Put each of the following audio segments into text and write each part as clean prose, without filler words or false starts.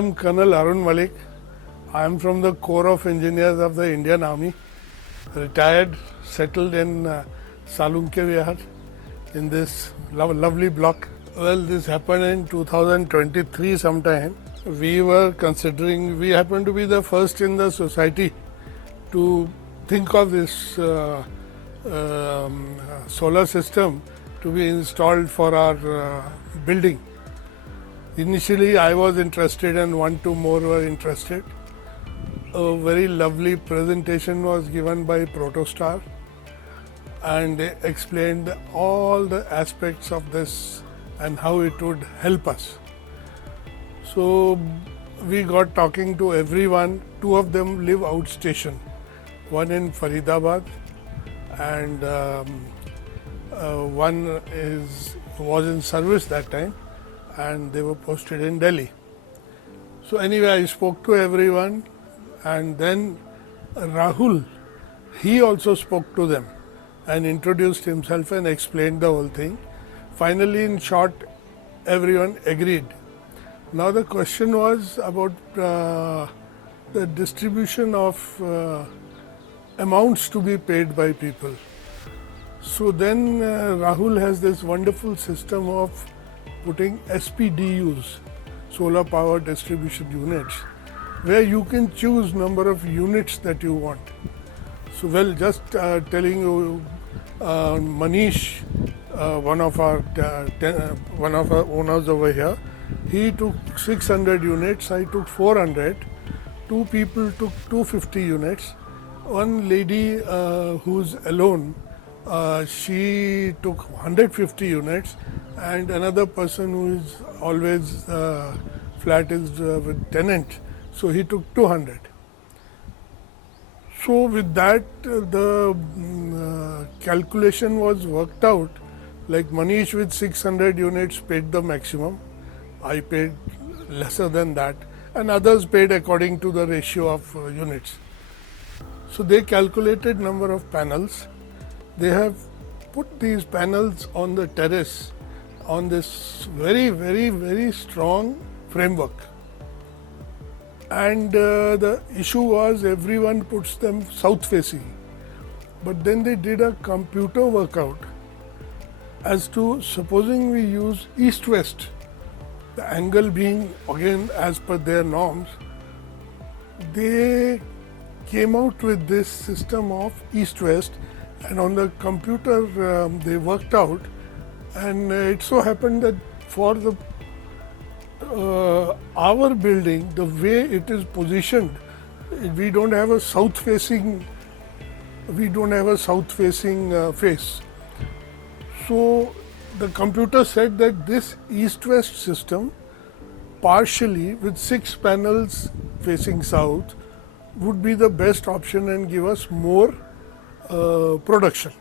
am Colonel Arun Mullick. I am from the Corps of Engineers of the Indian Army, retired, settled in Salunke Vihar in this lovely block. Well, this happened in 2023 sometime. We were considering, we happened to be the first in the society to think of this solar system to be installed for our building. Initially, I was interested and 1-2 more were interested. A very lovely presentation was given by Protostar, and they explained all the aspects of this and how it would help us. So we got talking to everyone. 2 of them live outstation, one in Faridabad and one was in service that time, and they were posted in Delhi. So anyway, I spoke to everyone, and then Rahul, he also spoke to them and introduced himself and explained the whole thing. Finally, in short, everyone agreed. Now the question was about the distribution of amounts to be paid by people. So then Rahul has this wonderful system of putting SPDUs, solar power distribution units, where you can choose number of units that you want. So well, just telling you, Manish, one of our owners over here, he took 600 units, I took 400, 2 people took 250 units. One lady who's alone, she took 150 units, and another person who is always flat is with tenant, so he took 200. So with that, the calculation was worked out, like Manish with 600 units paid the maximum, I paid lesser than that, and others paid according to the ratio of units. So they calculated number of panels. They have put these panels on the terrace on this very strong framework. And the issue was everyone puts them south facing. But then they did a computer workout as to supposing we use east-west, the angle being again as per their norms. They came out with this system of east-west, and on the computer they worked out, and it so happened that for the our building, the way it is positioned, we don't have a south facing face. So the computer said that this east-west system, partially with 6 panels facing south, would be the best option and give us more production.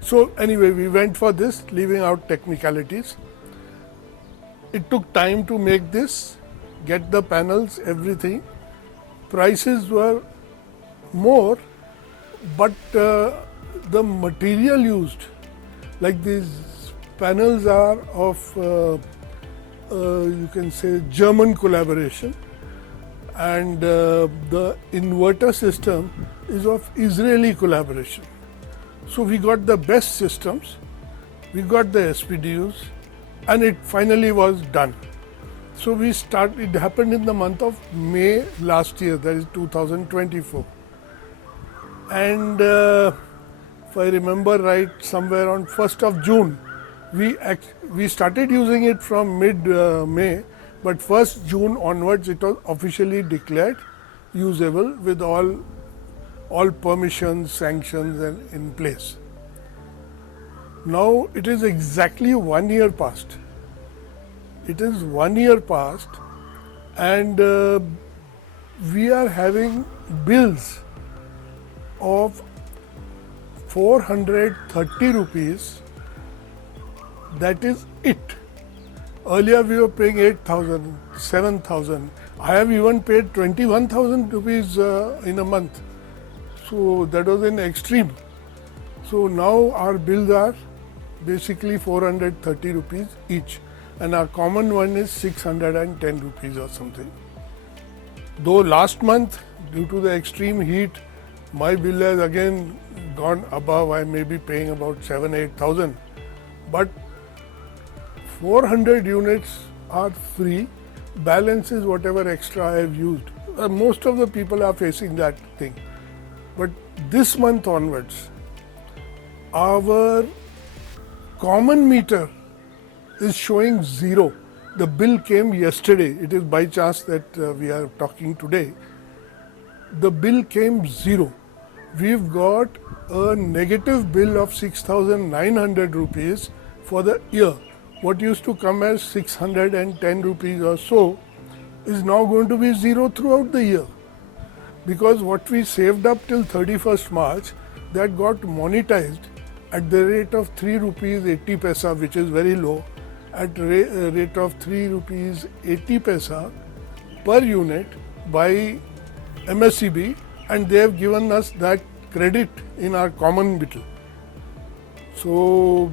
So anyway, we went for this, leaving out technicalities. It took time to make this, get the panels, everything. Prices were more, but the material used, like these panels are of you can say German collaboration, and the inverter system is of Israeli collaboration. So we got the best systems, we got the SPDUs, and it finally was done. So it happened in the month of May last year, that is 2024. And if I remember right, somewhere on 1st of June, we started using it from mid-May, but 1st June onwards it was officially declared usable with all permissions, sanctions and in place. Now it is exactly 1 year past. It is 1 year past, and we are having bills of 430 rupees. That is it. Earlier we were paying 8,000, 7,000. I have even paid 21,000 rupees in a month. So that was an extreme. So now our bills are basically 430 rupees each, and our common one is 610 rupees or something. Though last month, due to the extreme heat, my bill has again gone above. I may be paying about 7,000-8,000, but 400 units are free. Balance is whatever extra I have used. Most of the people are facing that thing. But this month onwards, our common meter is showing zero. The bill came yesterday. It is by chance that we are talking today. The bill came zero. We've got a negative bill of 6,900 rupees for the year. What used to come as 610 rupees or so is now going to be zero throughout the year. Because what we saved up till 31st March, that got monetized at the rate of 3 rupees 80 paisa, which is very low, at rate of 3 rupees 80 paisa per unit by MSEB, and they have given us that credit in our common bill. So,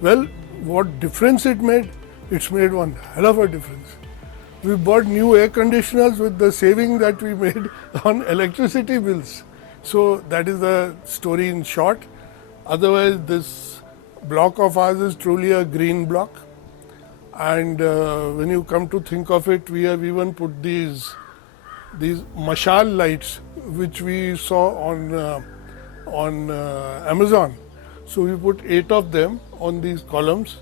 well, what difference it made? It's made one hell of a difference. We bought new air conditioners with the saving that we made on electricity bills. So that is the story in short. Otherwise, this block of ours is truly a green block. And when you come to think of it, we have even put these mashal lights, which we saw on Amazon. So we put 8 of them on these columns,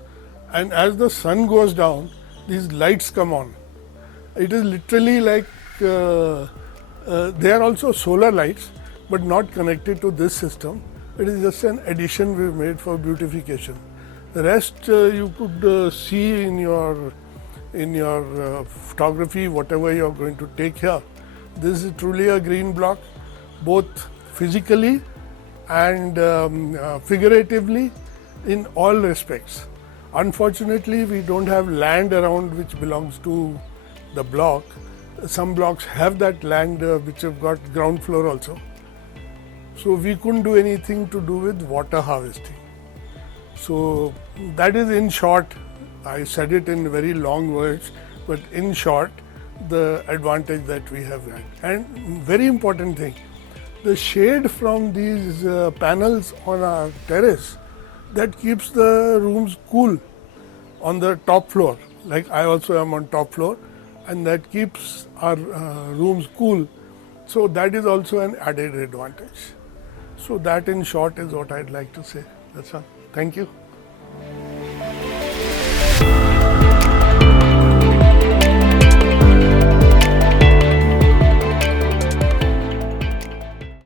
and as the sun goes down, these lights come on. It is literally like they are also solar lights, but not connected to this system. It is just an addition we've made for beautification. The rest you could see in your photography, whatever you are going to take here. This is truly a green block, both physically and figuratively in all respects. Unfortunately, we don't have land around which belongs to the block. Some blocks have that land which have got ground floor also. So we couldn't do anything to do with water harvesting. So that is in short. I said it in very long words, but in short, the advantage that we have had. And very important thing, the shade from these panels on our terrace, that keeps the rooms cool on the top floor. Like I also am on top floor, and that keeps our rooms cool. So that is also an added advantage. So that in short is what I'd like to say. That's all. Thank you.